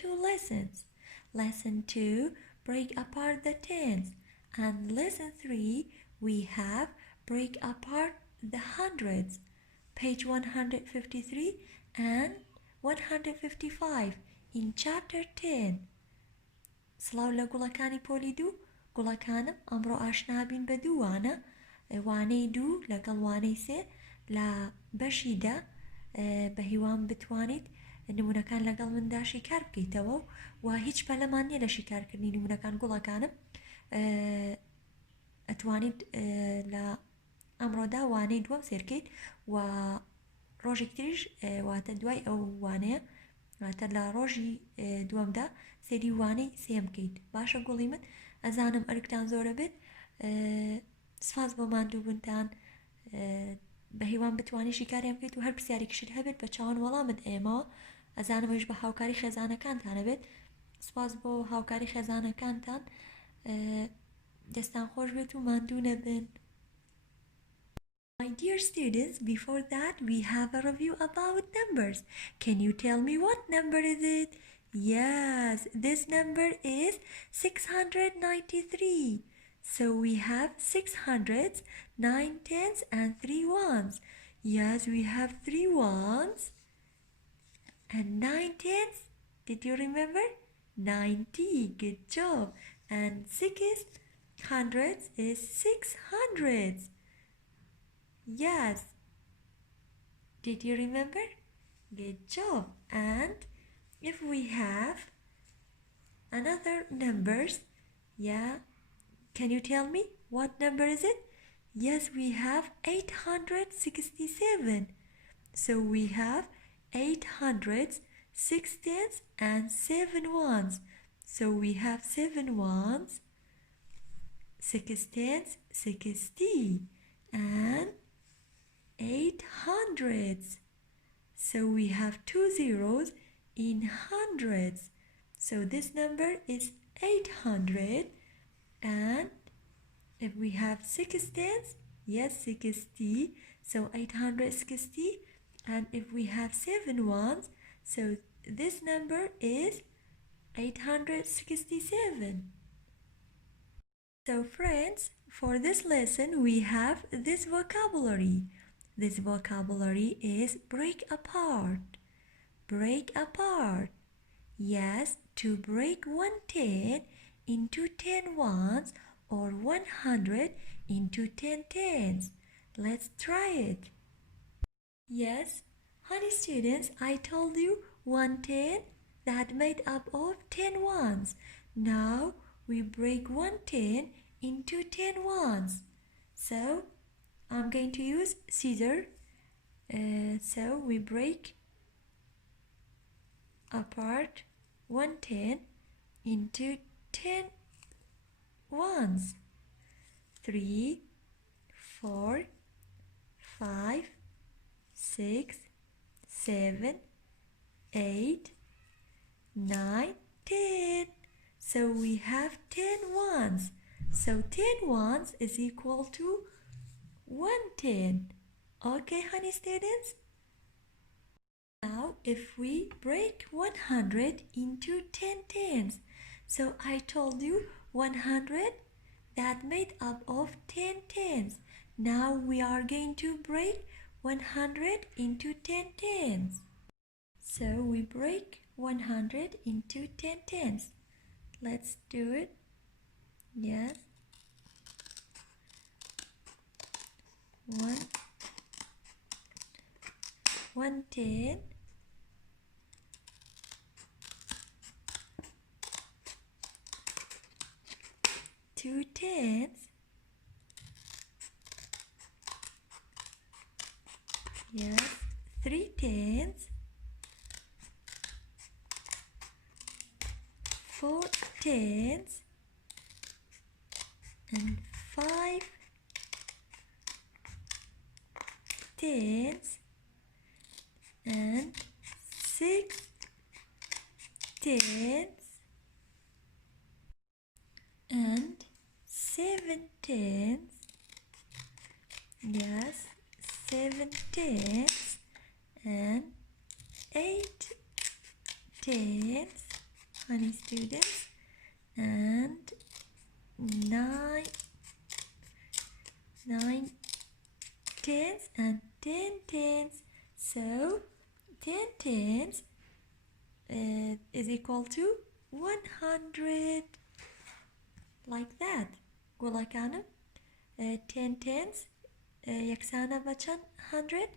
two lessons. Lesson 2, break apart the tens. And lesson 3, we have break apart the hundreds. Page 153 and 155 in chapter 10. سڵاو لە گوڵەکانی پۆلی دوو. گوڵەکانم ئەمڕۆ ئاشنابین بە دوو وانە. وانەی دوو لەگەڵ وانەی سێ لە بەشیدا بە هیوان بتوانیت نمونەکان لەگەڵ مندا شیکار بکەیتەوە و هیچ پەلەمان نییە لە شیکارکردنی نمونەکان. گوڵەکانم ئەتوانیت لە ئەمڕۆدا وانەی دووەم سێرکەیت و ڕۆژێک تریش واتە دوای ئەو وانەیە واتە لە ڕۆژی دووەمدا سێری وانەی سێم بکەیت. باشە گوڵی من، ئەزانم ئەرکتان زۆرە بێت. سپاس بۆ ماندووبوونتان. بە هیوان بتوانی شیکاریان بکەیت و هەر پرسیارێکیشت هەبێت بە چاوان وەڵامت ئێمەوە. ئەزانم ئەویش بە هاوکاری خێزانەکانتانە بێت. سپاس بۆ هاوکاری خێزانەکانتان. دەستان خۆش بێت و ماندوو نەبن. My dear students, before that we have a review about numbers. Can you tell me what number is it? Yes, this number is 693. So we have 6 hundreds, 9 tens and 3 ones. Yes, we have 3 ones and 9 tens. Did you remember? 90. Good job. And 6 hundreds is 6 hundreds. Yes. Did you remember? Good job. And if we have another numbers, yeah, can you tell me what number is it? Yes, we have 867. So we have 8 hundreds, 6 tens and 7 ones. So we have 7 ones, 6 tens, 60 and 8 hundreds. So we have 2 zeros in hundreds. So this number is 800. And if we have 6 tens, yes, 60. So 860. And if we have 7 ones, so this number is 867. So friends, for this lesson we have this vocabulary. This vocabulary is break apart. Break apart. Yes, to break 110 into 10 ones or 100 into 10 tens. Let's try it. Yes, honey students, I told you 110 that made up of 10 ones. Now we break 110 into 10 ones. So I'm going to use scissors. So we break apart 110 into 10 ones. 3, 4, 5, 6, 7, 8, 9, 10. So we have 10 ones. So 10 ones is equal to 110. Okay, honey students? Now if we break 100 into 10 tens. So I told you 100 that made up of 10 tens. Now we are going to break 100 into 10 tens. So we break 100 into 10 tens. Let's do it. Yes. 110. 2 tens. Yes. 3 tens. 4 tens. And 5 tens. And 6 tens. And 7 tens. Yes, 7 tens. And 8 tens. honey students, and 9 tens and 10 tens. So 10 tens is equal to 100, like that. قولا كانم 10 tens يكسانا بچن 100.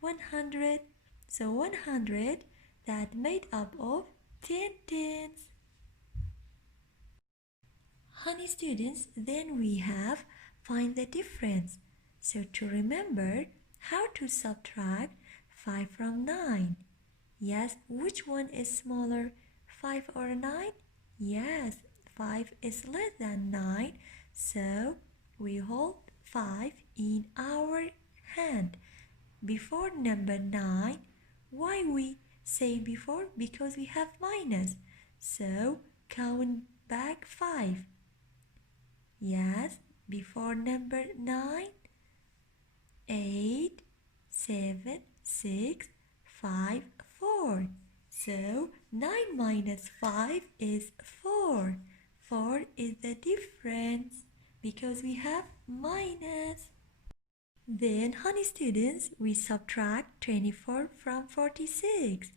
100. So 100 that made up of 10 tens. Honey students, then we have find the difference. So to remember how to subtract 5 from 9. Yes, which one is smaller, 5 or 9? Yes, 5 is less than 9. So we hold 5 in our hand before number 9. Why we say before? Because we have minus. So count back 5. Yes, before number 9. 8, 7, 6, 5, 4. So 9 minus 5 is 4. 4 is the difference because we have minus. Then, honey students, we subtract 24 from 46.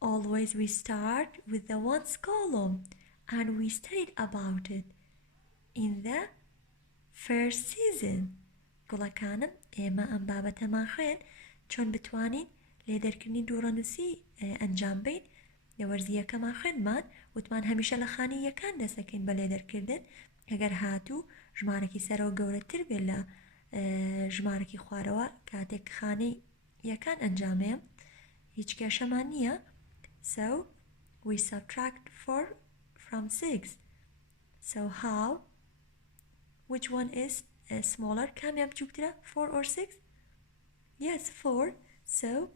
Always we start with the ones column, and we studied about it in the first season. گوڵە کانم ئێمە ئەم بابەتەمان خوێن چۆن بتوانین لێدەرکردنی دووڕەنووسی ئەنجام بدەین. لە وەرزیەکەمان خوێنمان وتمان هەمیشە لە خانەی یەکان دەسەکەین بە لێدەرکردن. ئەگەر هاتوو ژمارەی سەرەوە گەورەتر بێت لە ژمارەی خوارەوە کاتێک خانەی یەکان ئەنجامێ هیچ کێشەمان نییە. So we subtract 4 from 6. So how? Which one is smaller? كام بچووکترە 4 or 6? Yes, 4. So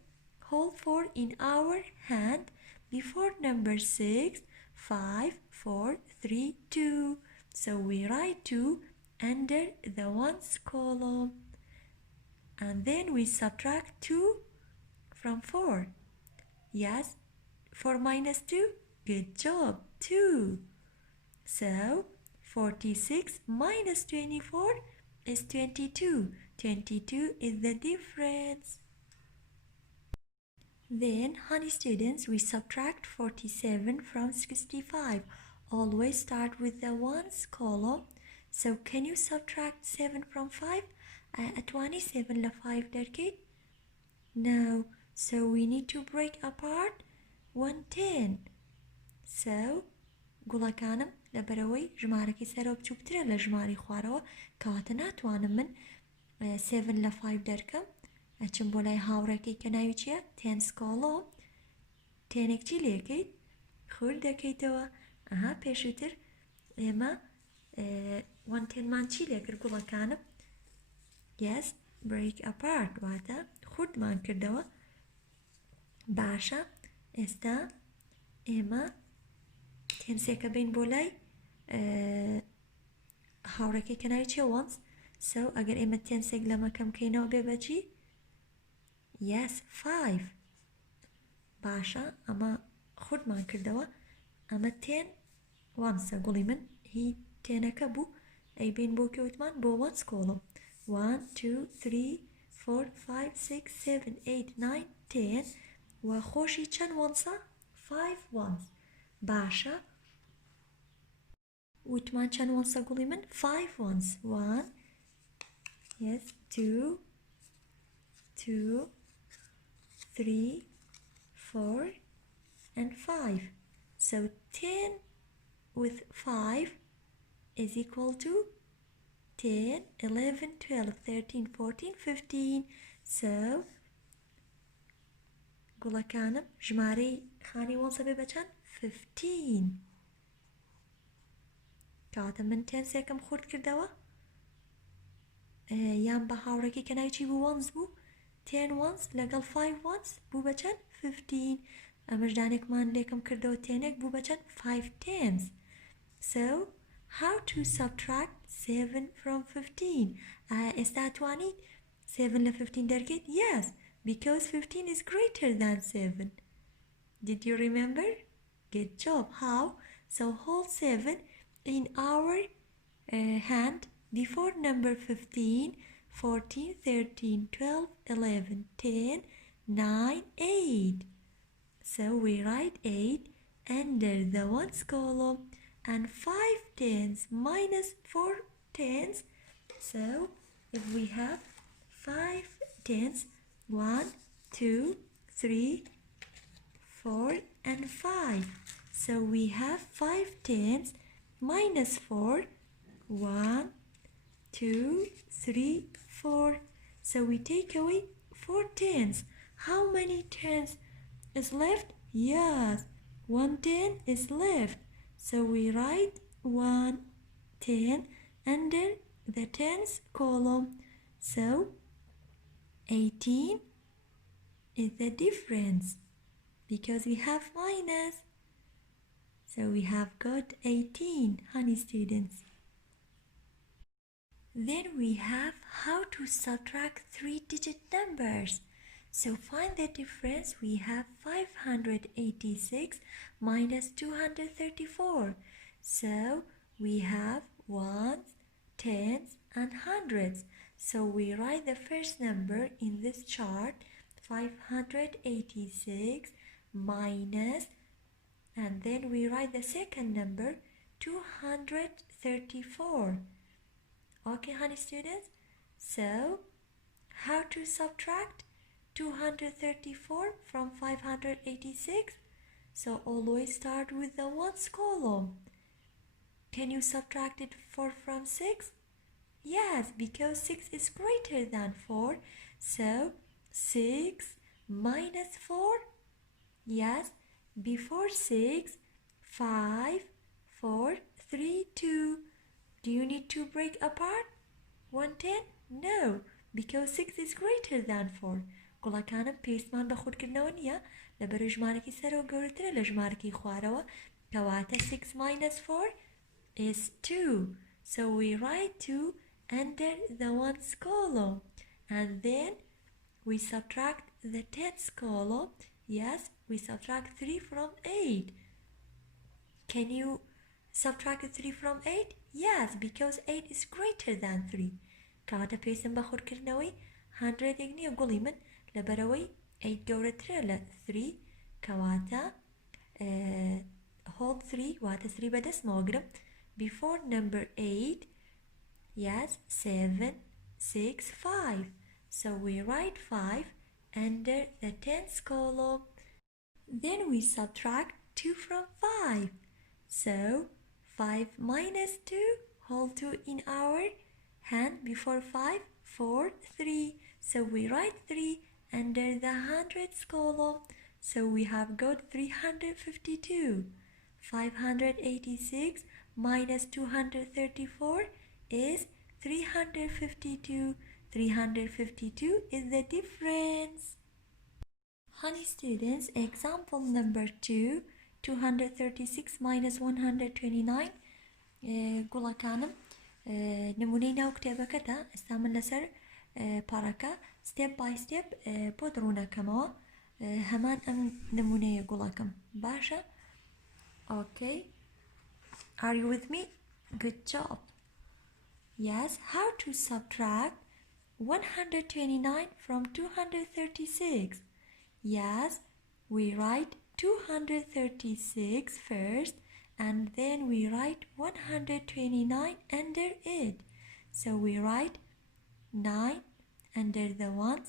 hold 4 in our hand before number 6. 5, 4, 3, 2. So we write 2 under the ones column, and then we subtract 2 from 4. Yes, 4 minus 2. Good job, 2. So 46 minus 24 is 22. 22 is the difference. Then, honey students, we subtract 47 from 65. Always start with the ones column. So can you subtract 7 from 5? أتواني 7 ل 5 دەرکەیت? No. So we need to break apart 110. So گوڵەکانم لەبەرەوەی ژمارەی سەرەوە بچووکترە لە ژماری خوارەوە کەواتە ناتوانم من 7 لە 5 دەرکەم. ئەچم بۆ لای هاوڕێکەی کە ناوی چییە؟ تێنس کۆڵۆم. تێنێک چی لێکەیت؟ خورد دەکەیتەوە. ئەها پێشووتر ئێمە 110مان چی لێکرد گوڵەکانم؟ Yes, break apart واتە خوردمان کردەوە. باشە، ئێستا ئێمە تێنسێکە بین بۆ لای هاوڕێکی کە ناوی چیە؟ وانس. So ئەگەر ئێمە تێنسێک لەمە کەم بکەینەوە بێ بەچی؟ Yes, 5. باشە، ئەمە خوردمان کردەوە. ئەمە تێن وانسە گوڵی من هی تێنەکە بوو ئەی بین بۆ کەوتمان بۆ وانس کۆڵم. 1, 2, 3, 4, 5, 6, 7, 8, 9, 10 و خۆشی چەند وانسە؟ 5 وانس. باشە، وتمان چەند وانسە گوڵی من؟ 5 وانس. 1, yes, 2, 2, 3, 4 and 5. So 10 with 5 is equal to 10, 11, 12, 13, 14, 15. So گوڵەکانم ژمارەی خانی وانسە بێ بەچەند؟ 15. کەواتە من تێنسێکم خورد کردەوە یان بە هاوڕێکی کە ناوی چی بوو؟ وانس بوو. 10 وانس لەگەڵ 5 وانس بوو بەچەند؟ 15. ئەمەشدانێکمان لێکم کردەوە تێنێک بوو بەچەند؟ 5 tens. So how to subtract 7 from 15? ئێستا توانیت 7 لە 15 دەرکەیت؟ Yes, because 15 is greater than 7. Did you remember? Good job. How? So hold 7 in our hand before number 15, 14, 13, 12, 11, 10, 9, 8. So we write 8 under the ones column and 5 tens minus 4 tens. So if we have 5 tens, 1, 2, 3, 4 and 5. So we have 5 tens minus 4, 1, 2, 3, 4. So we take away 4 tens. How many tens is left? Yes, 1 10 is left. So we write 1 10 under the tens column. So 18 is the difference because we have minus. So we have got 18, honey students. Then we have how to subtract 3-digit numbers. So find the difference. We have 586 minus 234. So we have ones, tens and hundreds. So we write the first number in this chart, 586 minus, and then we write the second number, 234. Okay, honey students? So, how to subtract 234 from 586? So, always start with the ones column. Can you subtract it 4 from 6? Yes, because 6 is greater than 4. So, 6 minus 4? Yes, before 6, 5, 4, 3, 2. Do you need to break apart? 110? No, because 6 is greater than 4. گوڵەکانم پێویستمان بە خودکردنەوە نییە لەبەر ژمارەی سەرەوە گەورەترە لە ژمارەی خوارەوە کەواتە 6 minus 4 is 2. So we write 2 under the ones column and then we subtract the tens column. Yes, we subtract 3 from 8. Can you subtract 3 from 8? Yes, because 8 is greater than 3. کەواتە پێویستم بە خودکردنەوەی 100 نییە گوڵی من لەبەرەوەی 8 گەورەترە لە 3 کەواتە hold 3 واتە 3 بەدەستمەوە گرم before number 8. Yes, 7, 6, 5. So we write 5 under the tens column. Then we subtract 2 from 5. So 5 minus 2, hold 2 in our hand before 5, 4, 3. So we write 3 under the hundreds column. So we have got 352. 586 minus 234 is 352. 352 is the difference. Honey students, example number 2, 236 minus 129. گوڵەکانم نمونەی ناو کتێبەکەتە ئێستا من لەسەر پارەکە step by step بۆ دڕوونەکەمەوە هەمان ئەم نمونەیە گوڵەکەم باشە؟ Okay. Are you with me? Good job. Yes, how to subtract 129 from 236? Yes, we write 236 first and then we write 129 under it. So we write 9 under the ones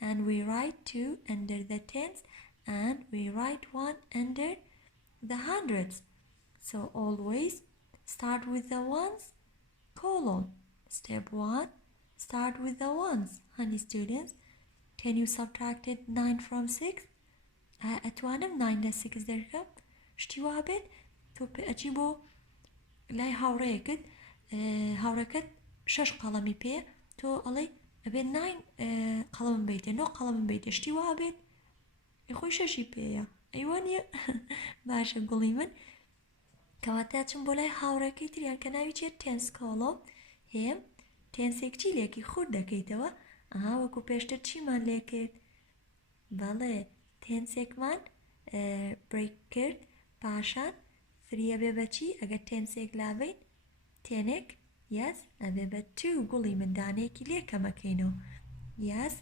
and we write 2 under the tens and we write 1 under the hundreds. So always start with the ones column. Step 1, start with the ones. Honey students, can you subtract it 9 from 6? أتوانم 9 لە 6 دەرکەم شتی وا بێت تۆ ئەچی بۆ لای هاوڕەیەکت هاوڕەکەت 6 قەڵەمی پێ تۆ ئەڵێ ئەبێت 9 قەڵەمم بیتە 9 قەڵەمم بیتە شتی وا بێت خۆی 6 پێیە ئەیوانە باشە گوڵی من کەواتە چم بۆ لای هاوڕەکەی تریان کە ناوی چێت تێنس کۆڵۆ هێم تێنسێک چیلێکی خورد دەکەیتەوە ئەها وەکو پێشتر چیمان لێ کرد بەڵێ تێنسێکمان بریک کرد پاشان 3 ئەبێ بە چی ئەگەر تێنسێک لابین تێنێک یەس ئەبێ بە 2 گوڵی من دانەیەکی لێ کەمەکەینەوە یەس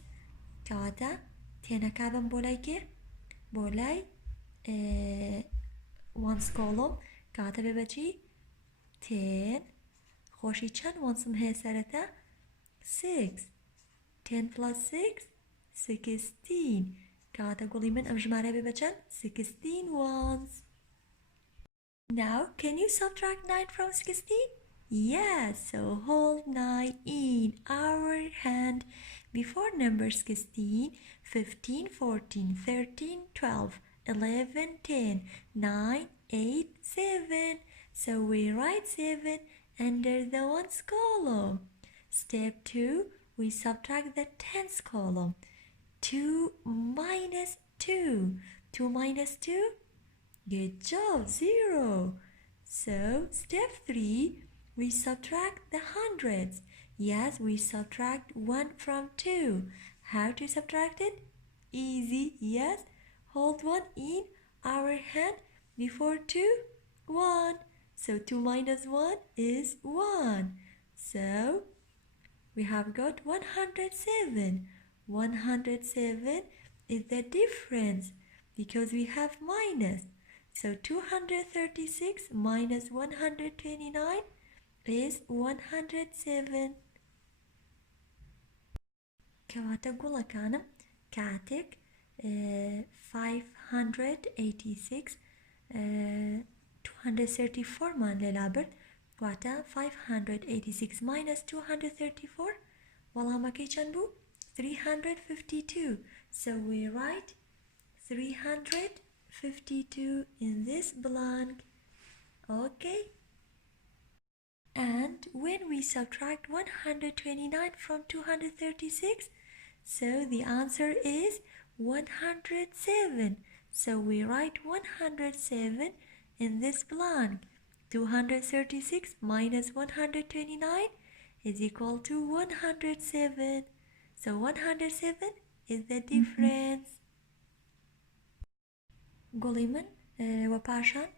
کەواتە تێنەکا بم بۆ لای کێ بۆ لای وانس کۆڵۆم کەواتە بێ بە چی تێن خۆشی چەند وانسم هەیە سەرەتا 6 10 plus 6 16 کەواتە گوڵی من ئەم ژمارە بێ بە چەند 16 ones. Now can you subtract 9 from 16? Yes, so hold 9 in our hand before number 16, 15, 14, 13, 12, 11, 10, 9, 8, 7. So we write 7 under the ones column. Step 2, we subtract the tens column. 2 minus 2. 2 minus 2? Good job, 0. So, step 3, we subtract the hundreds. Yes, we subtract 1 from 2. How to subtract it? Easy, yes. Hold 1 in our hand before 2, 1. So, 2 minus 1 is 1. So, we have got 107. 107 is the difference because we have minus. So 236 minus 129 is 107. کەواتە گوڵەکانم کاتێک 586 234 مان لێلا برد واتە 586 minus 234 وەڵامەکەی چەند بوو 352. So we write 352 in this blank. Okay. And when we subtract 129 from 236, so the answer is 107. So we write 107 in this blank. 236 minus 129 is equal to 107. So 107 is the difference. گوڵی من وە پاشان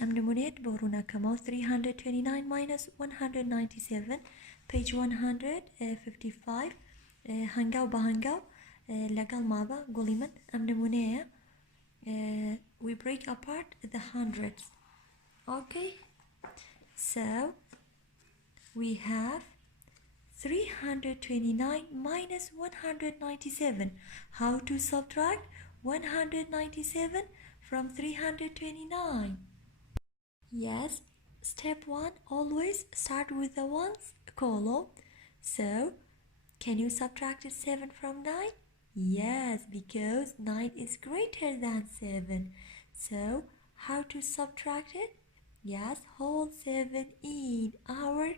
ئەم نمونەیەت بۆ ڕوونەکەمەوە 329 minus 197 page 155 هەنگاو بە هەنگاو لەگەڵ مابە گوڵی من ئەم نمونەیە we break apart the hundreds. Okay, so we have 329 minus 197. How to subtract 197 from 329? Yes, step 1, always start with the ones column. So, can you subtract 7 from 9? Yes, because 9 is greater than 7. So, how to subtract it? Yes, hold 7 in our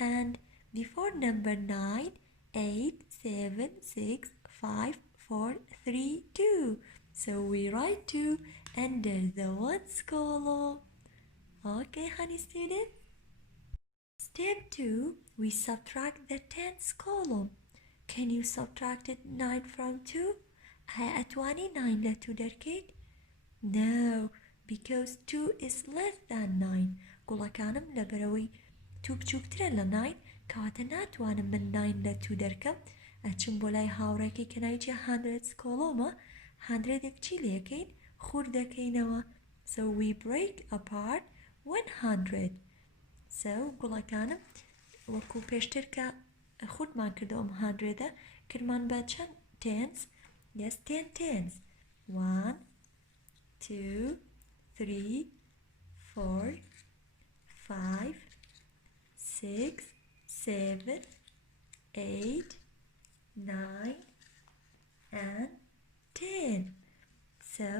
hand before number 9, 8, 7, 6, 5, 4, 3, 2. So we write 2 under the ones column. Okay, honey students? Step 2, we subtract the tens column. Can you subtract 9 from 2? أتواني 9 لا 2 دركيت? No, because 2 is less than 9. گوڵەکانم لەبەرەوەی 2 بچووکترە لە 9 کەواتە ناتوانم من 9 لە 2 دەرکەم ئەچم بۆ لای هاوڕێکی کە ناویچی hundreds کۆڵۆمە 100 چی لێکەین خوور دەکەینەوە. So we break apart 100. So گوڵەکانم وەکو پێشتر کە خودمان کردەوە ئەم 100ە کردمان بە چەند tens. Yes, 10 tens. 1 2 3 4 5 6 7 8 9 and 10. So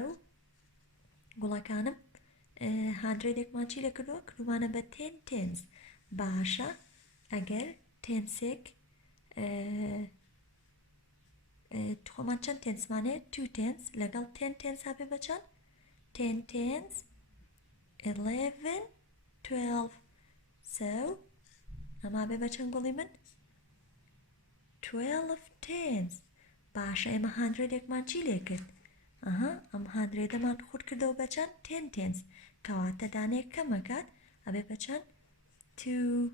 گوڵەکانم 100ێکمان چی لە کردووە کردومانە بە 10 tens. باشە ئەگەر تێنسێک خۆمان چەند تێنسمانێ 2 tens لەگەڵ 10 tens هەبێ بە چەند 10 tens 11 12. So ئەما بێ بە چەند گوڵی من 12 tens. باشە ئێمە 100ێکمان چی لێ کرد ئەم 100ەمان خورد کردەوە بە چەند 10 tens کەواتە دانەیەک کەمەکات ئەبێ بە چەند 2.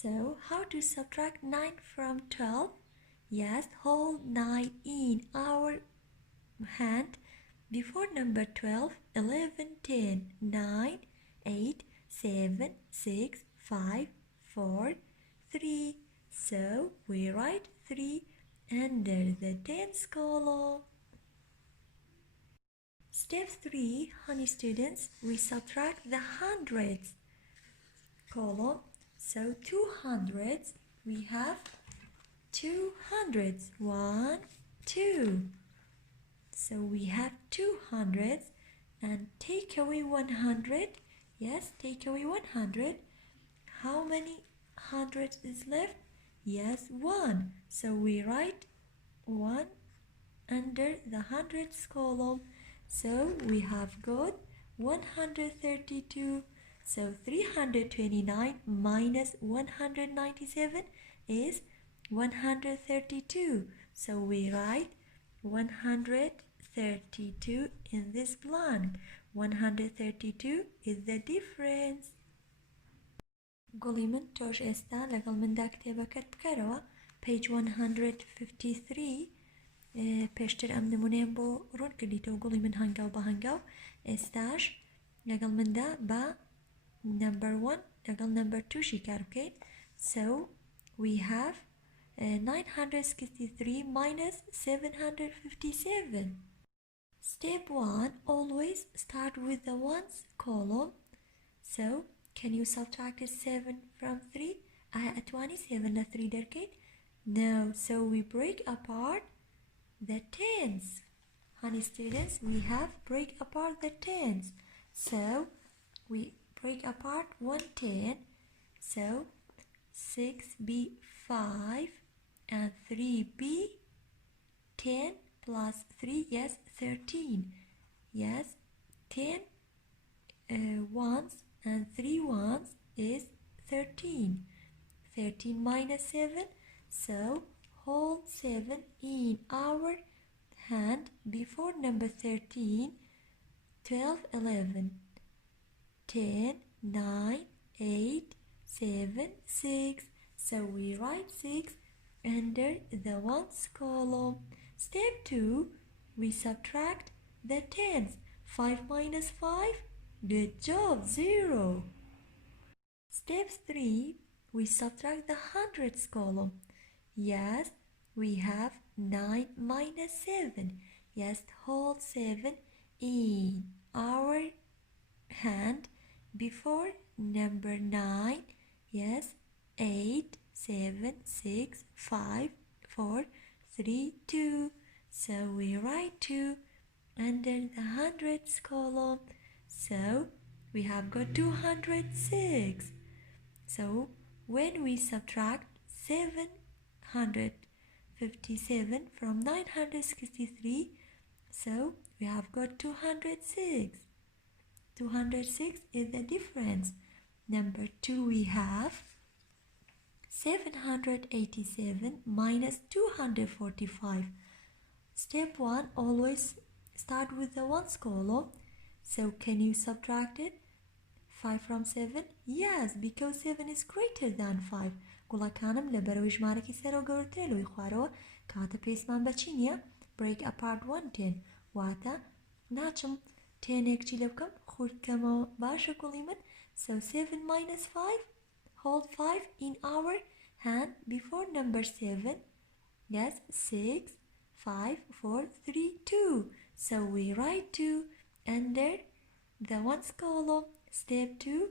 So how to subtract 9 from 12? Yes, hold 9 in our hand before number 12, 11, 10, 9, 8, 7, 6, 5, 4, 3. So we write 3 under the tens column. Step 3, honey students, we subtract the hundreds column. So 200s, we have 200s, 1, 2. So we have 200s and take away 100. Yes, take away 100. How many hundreds is left? Yes, 1. So we write 1 under the hundreds column. So we have got 132. So 329 minus 197 is 132. So we write 132 in this blank. 132 is the difference. گوڵی من تۆش ئێستا لەگەڵ مندا کتێبەکەت بکەرەوە page 153 پێشتر ئەم نمونەیەم بۆ ڕوون کردیتەوە گوڵی من هەنگاو بە هەنگاو ئێستاش لەگەڵ مندا بە number 1 لەگەڵ number 2 شی کار بکەین. So we have 963 minus 757. Step 1, always start with the ones column. So can you subtract 7 from 3? I at 27 na 3 derkate? No, so we break apart the tens. Honey students, we have break apart the tens. So we break apart 110. So 6b 5 and 3b 10 plus 3, yes, 13. Yes, 10 ones and 3 ones is 13. 13 minus 7, so hold 7 in our hand before number 13, 12, 11, 10, 9, 8, 7, 6. So we write 6 under the ones column. Step 2, we subtract the tens. 5 minus 5, good job, 0. Step 3, we subtract the hundreds column. Yes, we have 9 minus 7. Yes, hold 7 in our hand before number 9. Yes, 8, 7, 6, 5, 4, 3, 2. So we write 2 under the hundreds column. So we have got 206. So when we subtract 757 from 963, so we have got 206. 206 is the difference. Number 2, we have 787 minus 245. Step 1, always start with the ones column. So can you subtract it? 5 from 7? Yes, because 7 is greater than 5. گوڵەکانم لە بەرەوەی ژمارەی سەرەوە گەورەترە لەوەی خوارەوە کاتە پێویستمان بەچی نییە؟ break apart 110 واتە ناچم 10ێکچی لە بکەم خورد-کەمەوە باشە گوڵی من. So 7 minus 5, hold 5 in our hand before number 7. Yes, 6, 5, 4, 3, 2. So we write 2 under the ones column. Step 2,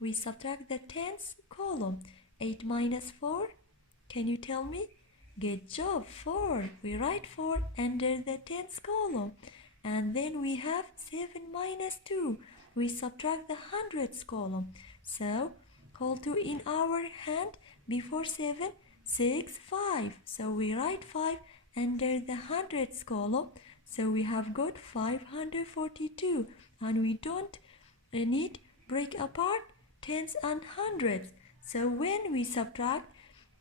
we subtract the tens column. 8 minus 4, can you tell me? Good job, 4. We write 4 under the tens column. And then we have 7 minus 2. We subtract the hundreds column. So hold 2 in our hand before 7, 6, 5. So we write 5 under the hundreds column. So we have got 542. And we don't need break apart tens and hundreds. So when we subtract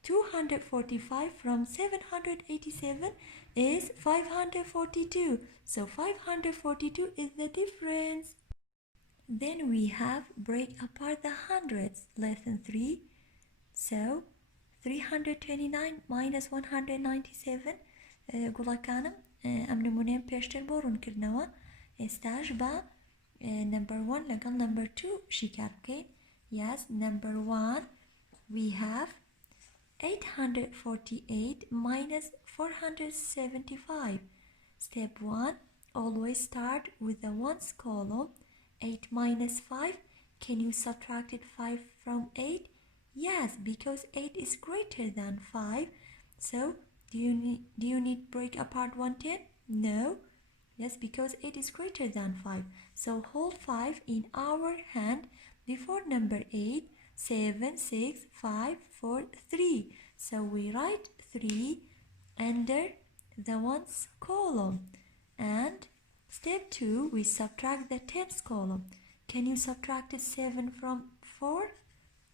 245 from 787, is 542. So 542 is the difference. Then we have break apart the hundreds. Lesson 3. So 329 minus 197. گوڵەکانم ئەم نمونەیەم پێشتر بۆ ڕوونکردنەوە. ئێستاش بە number 1 لەگەڵ number 2 شیکار بکەین. Yes, number 1 we have 848 minus 475. Step 1, always start with the ones column. 8 minus 5, can you subtract it 5 from 8? Yes, because 8 is greater than 5. So, do you need break apart 110? No. Yes, because 8 is greater than 5. So, hold 5 in our hand before number 8. 7, 6, 5, 4, 3. So we write 3 under the ones column. And step 2, we subtract the tens column. Can you subtract 7 from 4?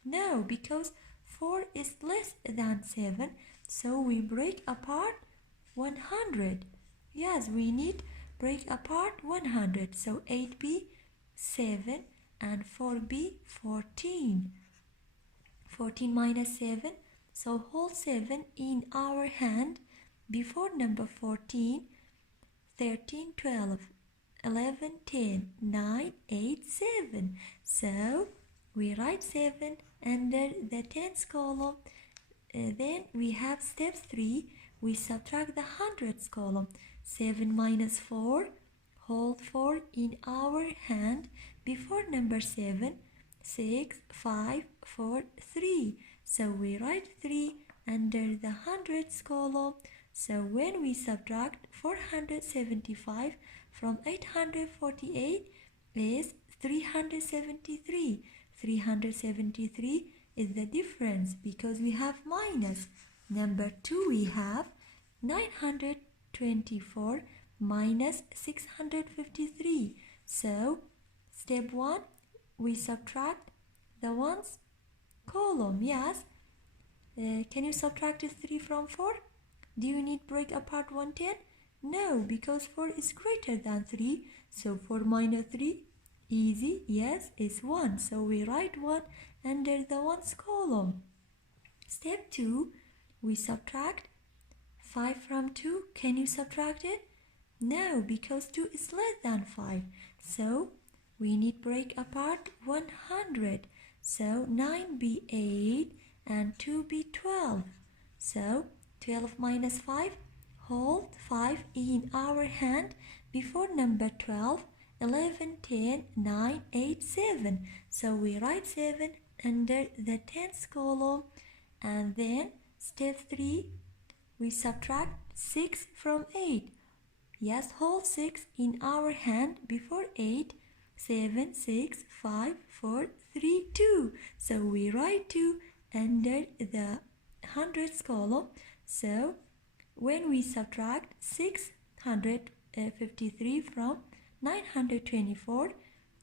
No, because 4 is less than 7. So we break apart 100. Yes, we need break apart 100. So 8b 7 and 4b 14. 14 minus 7, so hold 7 in our hand before number 14. 13, 12, 11, 10, 9, 8, 7. So we write 7 under the tens column. Then we have step 3, we subtract the hundreds column. 7 minus 4, hold 4 in our hand before number 7. 6, 5, 4, 3. So we write 3 under the hundreds column. So when we subtract 475 from 848 is 373. 373 is the difference because we have minus. Number 2 we have 924 minus 653. So step 1, we subtract the ones column. Yes. Can you subtract 3 from 4? Do you need break apart 110? No, because 4 is greater than 3. So 4 minus 3, easy. Yes, is 1. So we write 1 under the ones column. Step 2, we subtract 5 from 2. Can you subtract it? No, because 2 is less than 5. So we need break apart 100. So 9 be 8 and 2 be 12. So 12 minus 5, hold 5 in our hand before number 12. 11, 10, 9, 8, 7. So we write 7 under the tens column. And then step 3, we subtract 6 from 8. Yes, hold 6 in our hand before 8. 7, 6, 5, 4, 3, 2. So we write 2 under the hundreds column. So when we subtract 653 from 924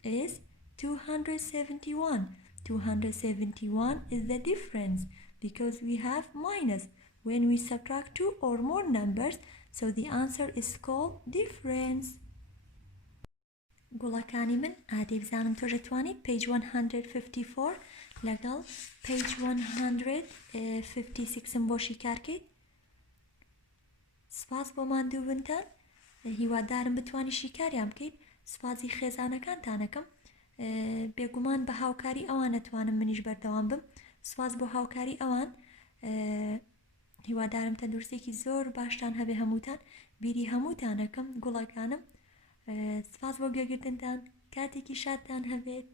is 271. 271 is the difference because we have minus when we subtract 2 or more numbers. So the answer is called difference. گوڵەکانی من ئادەی بزانم تۆ دەتوانیت page 154 لەگەڵ page 156 بۆ شیکارکەیت. سپاس بۆ ماندووبوونتان، هیوادارم بتوانی شیکاریان بکەیت. سپاسی خێزانەکانتانەکەم، بێگومان بە هاوکاری ئەوان نەتوانم منیش بەردەوام بم. سپاس بۆ هاوکاری ئەوان، هیوادارم تەندروستێکی زۆر باشتان هەبێ هەمووتان. بیری هەمووتانەکەم گوڵەکانم. سپاس بۆ گوێگرتنتان، کاتێکی شادتان هەبێت.